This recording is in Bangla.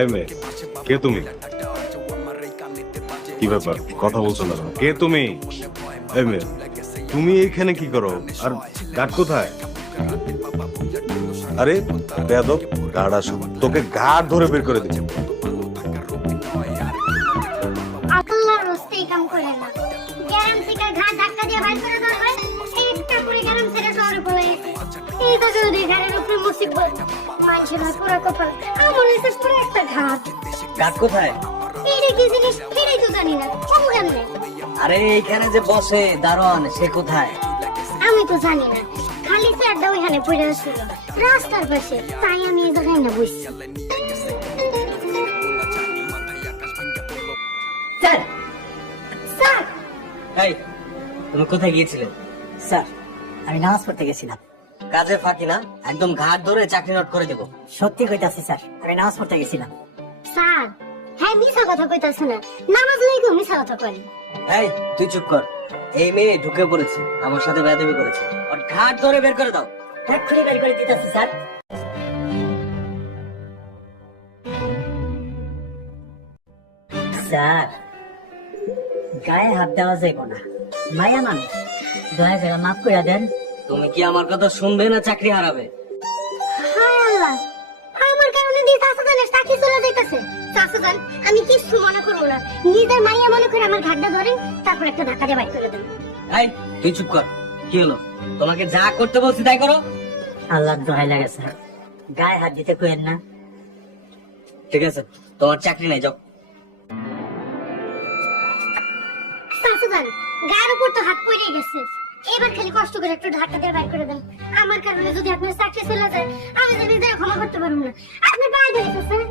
এই মেয়ে, কে তুমি? কি ব্যাপার, কথা বলছো না? কে তুমি? এই মেয়ে, তুমি এখানে কি করো? আর গার্ড কোথায়? আরে বেয়াদব, গার্ড আসো, তোকে গার্ড ধরে বের করে দিচ্ছি। আল্লাহর রাস্তায় কাম করে না। গ্যারাম থেকে ঘাট ধাক্কা দিয়ে বাইর করে দেওয়া হয়। একটা করে গ্যারাম ছেড়ে শহরে পড়ে গেছে। এই তো যদি ঘাড়ের উপরে মুসিবত। মানুষের না পুরো কপাল। আমার এসে পুরো একটা ঘাট। ঘাট কোথায়? এইটা কি জিনিস সেটাই তো জানি না। কবু কেমনে? আরে এইখানে যে বসে দারোয়ান, সে কোথায়? আমি তো জানি না। খালি চেয়ারটা ওইখানে পড়ে ছিল রাস্তার পাশে, তাই আমি এই জায়গায় না বসছি। স্যার, স্যার, এই তুমি কোথায় গিয়েছিলে? স্যার, আমি নামাজ পড়তে গেছিলাম। কাজে ফাঁকি না, একদম ঘাট ধরে চাকরি নোট করে দেবো। সত্যি কইতাছি স্যার, আমি নামাজ পড়তে গেছিলাম। স্যার, হ্যাঁ মিছা কথা কইতাছ না। নামাজ লাইগো মিছা কথা কয়। এই তুই চুপ কর। এই মেয়ে ঢুকে পড়েছে, আমার সাথে বেয়াদবি করেছে। আর ঘাট ধরে বের করে দাও। এক্ষুনি বের করে দিতেছি স্যার। স্যার, গায়ে হাত দেওয়া যাইব না, মায়া মানুষ, দয়া করে মাফ করে দেন। তুমি কি আমার কথা শুনবে না চাকরি হারাবে? হায় আল্লাহ, আমার কারণে দিয়ে চাচাজানের চাকরি চলে যাইতাছে। চাচাজান, আমি কিছু মনে করবো না। নিজের মাইয়া মনে করে আমার ঘাটটা ধরেন, তারপর একটা ধাক্কা দিয়ে বাইর করে দেন। এই তুই চুপ কর। কি হলো? তোমাকে যা করতে বলছি তাই করো। আল্লাহ দোহাই লাগে স্যার, গায়ে হাত দিতে কইেন না। ঠিক আছে, তোমার চাকরি নাই, যাও। চাচাজান, গায়ের উপর তো হাত পড়ে গেছে। এবার খালি কষ্ট করে একটু ধাক্কা দিয়ে বাইর করে দেন। আমার কারণে যদি আপনার চাকরি চলে যায়, আমি যদি নিজের ক্ষমা করতে পারবো না। আপনি বাইরে যাইতেছেন।